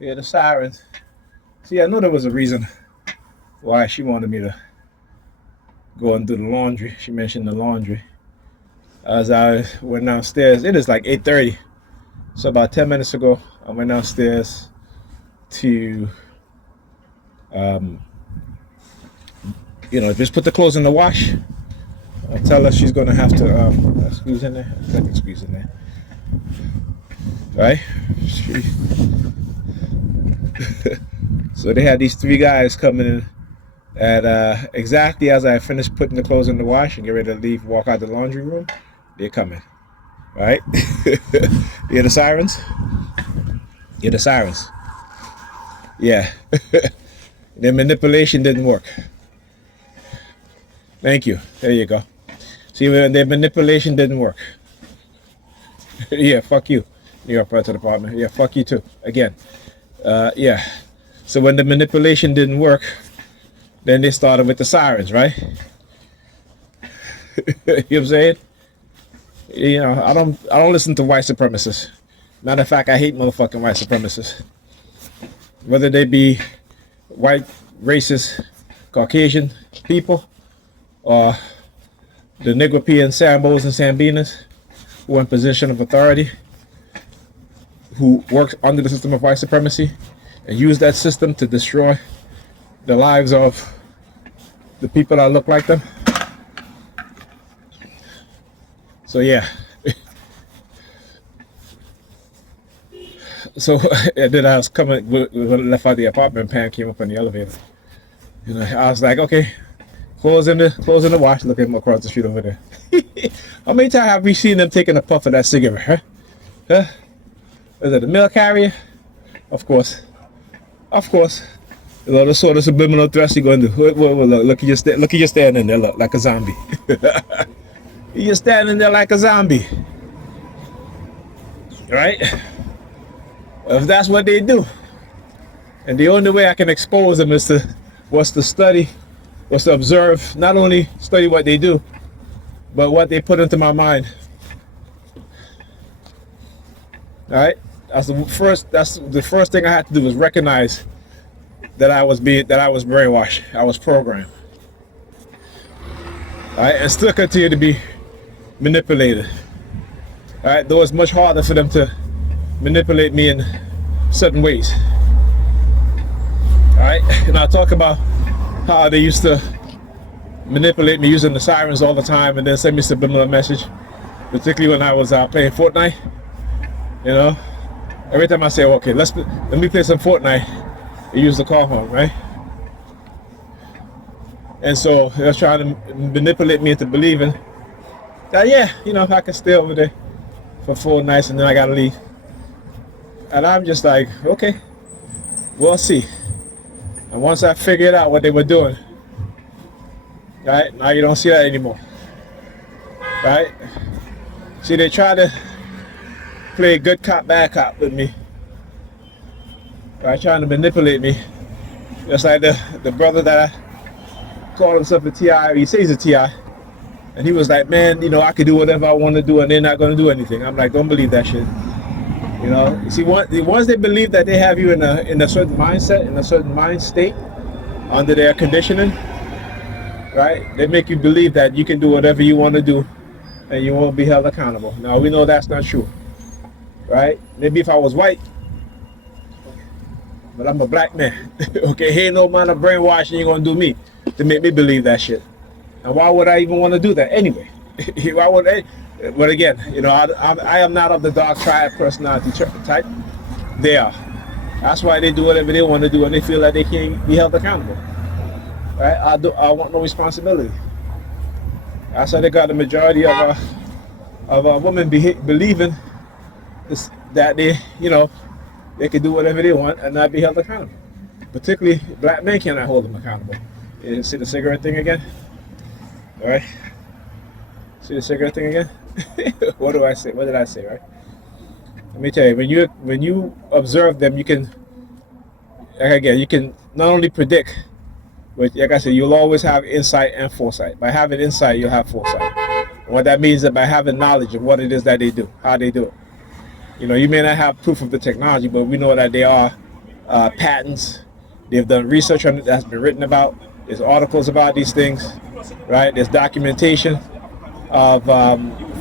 Yeah, the sirens. See, I know there was a reason why she wanted me to go and do the laundry. She mentioned the laundry. As I went downstairs, it is like 8:30. So about 10 minutes ago, I went downstairs to, um, just put the clothes in the wash. I tell her she's gonna have to squeeze in there. I can squeeze in there, right? She, so they had these three guys coming in at exactly as I finished putting the clothes in the wash and get ready to leave, walk out the laundry room. They're coming, right? You hear the sirens? You hear the sirens? Yeah. The manipulation didn't work. Thank you. There you go. See, the manipulation didn't work. Yeah, fuck you, New York Police Department. Yeah, fuck you too. Again. Yeah. So when the manipulation didn't work, then they started with the sirens, right? You know what I'm saying? I don't listen to white supremacists. Matter of fact, I hate motherfucking white supremacists. Whether they be white, racist, Caucasian people, or the Negropean Sambos and Sambinas who are in position of authority, who work under the system of white supremacy and use that system to destroy the lives of the people that look like them. So yeah. So and then I was coming, when I left out the apartment, Pam came up in the elevator. I was like, okay, clothes in the wash, look at him across the street over there. How many times have we seen them taking a puff of that cigarette? Huh? Is it a mail carrier? Of course. The sort of subliminal threats you're going to do. Look, you're standing there like a zombie. You're standing there like a zombie. Right? If that's what they do. And the only way I can expose them is to observe, not only study what they do, but what they put into my mind. Alright? That's the first thing I had to do was recognize that I was brainwashed. I was programmed. Alright, and still continue to be manipulated. Alright, though it's much harder for them to manipulate me in certain ways. Alright, and I talk about how they used to manipulate me using the sirens all the time and then send me subliminal message, particularly when I was playing Fortnite. Every time I say, okay, let me play some Fortnite, they use the call home, right? And so they was trying to manipulate me into believing that, yeah, I can stay over there for 4 nights and then I gotta leave. And I'm just like, okay, we'll see. And once I figured out what they were doing, right, now you don't see that anymore, right? See, they try to play good cop, bad cop with me, right, trying to manipulate me. Just like the brother that I called himself a TI, he says he's a TI, and he was like, man, I could do whatever I want to do and they're not going to do anything. I'm like, don't believe that shit. You see, once they believe that they have you in a certain mindset, in a certain mind state, under their conditioning, right? They make you believe that you can do whatever you want to do, and you won't be held accountable. Now we know that's not true, right? Maybe if I was white, but I'm a black man. Okay, ain't no amount of brainwashing you're gonna do me to make me believe that shit. And why would I even want to do that anyway? Why would I? But again, I am not of the dark triad personality type. They are. That's why they do whatever they want to do and they feel like they can't be held accountable. Right? I want no responsibility. That's why they got the majority of women believing that they can do whatever they want and not be held accountable. Particularly black men cannot hold them accountable. You see the cigarette thing again? All right. See the cigarette thing again? What do I say? What did I say, right? Let me tell you, when you observe them, you can not only predict, but like I said, you'll always have insight and foresight. By having insight, you'll have foresight. And what that means is that by having knowledge of what it is that they do, how they do it. You may not have proof of the technology, but we know that they are patents. They've done research on it that's been written about. There's articles about these things, right? There's documentation of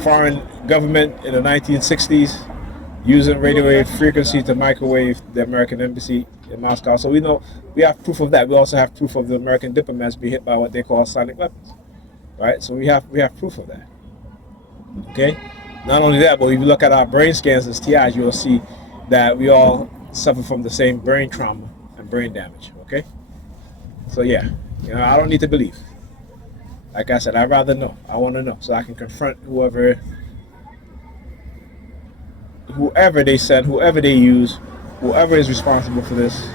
foreign government in the 1960s using radio wave frequency to microwave the American embassy in Moscow. So we know we have proof of that. We also have proof of the American diplomats being hit by what they call sonic weapons, right? So we have proof of that. Okay. Not only that, but if you look at our brain scans as TIs, you will see that we all suffer from the same brain trauma and brain damage. Okay. So yeah, I don't need to believe. Like I said, I'd rather know. I want to know so I can confront whoever they send, whoever they use, whoever is responsible for this.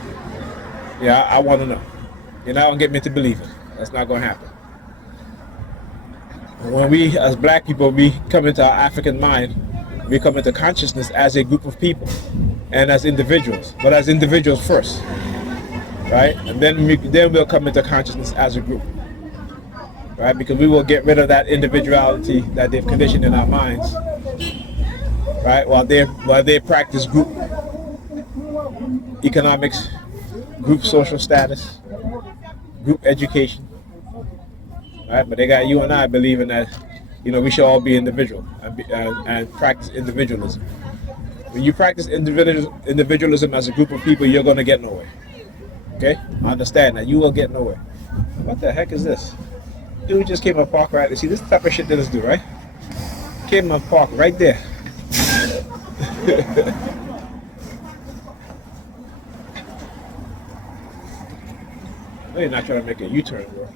Yeah, I want to know. You're not going to get me to believe it. That's not going to happen. When we, as black people, we come into our African mind, we come into consciousness as a group of people and as individuals, but as individuals first, right? And then we'll come into consciousness as a group, right? Because we will get rid of that individuality that they've conditioned in our minds, right? While they practice group economics, group social status, group education, right? But they got you and I believing that, we should all be individual and practice individualism. When you practice individualism as a group of people, you're going to get nowhere. Okay? I understand that. You will get nowhere. What the heck is this? Dude just came up park right there. See, this type of shit that is do, right? Came up park right there. No, you're not trying to make a U-turn, bro.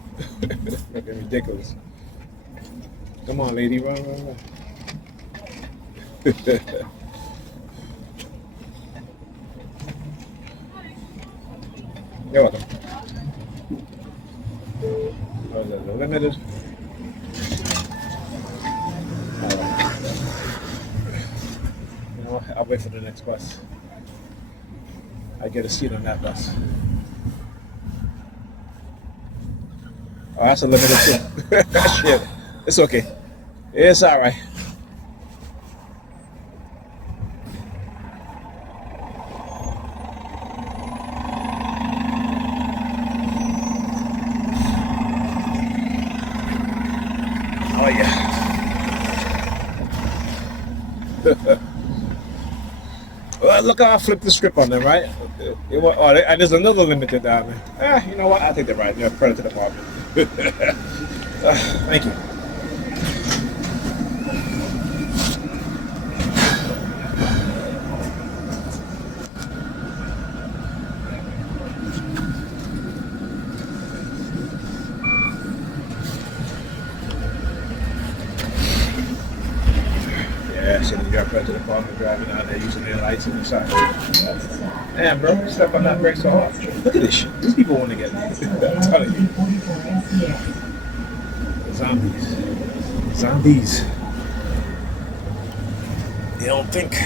Making ridiculous. Come on, lady, run. You're welcome. Oh, is that limited? I'll wait for the next bus. I get a seat on that bus. Oh, that's a limited too. Shit. It's okay. It's alright. Oh yeah. Well, look how I flipped the script on them, right? And there's another limited down there. You know what? I'll take the ride. Yeah, credit to the department. Thank you. Yeah, so you got credit to the department driving out there using their lights on the side. Damn, bro, step on that brake so hard. Look at this shit. These people want to get me. I'm telling you. Zombies. They don't think.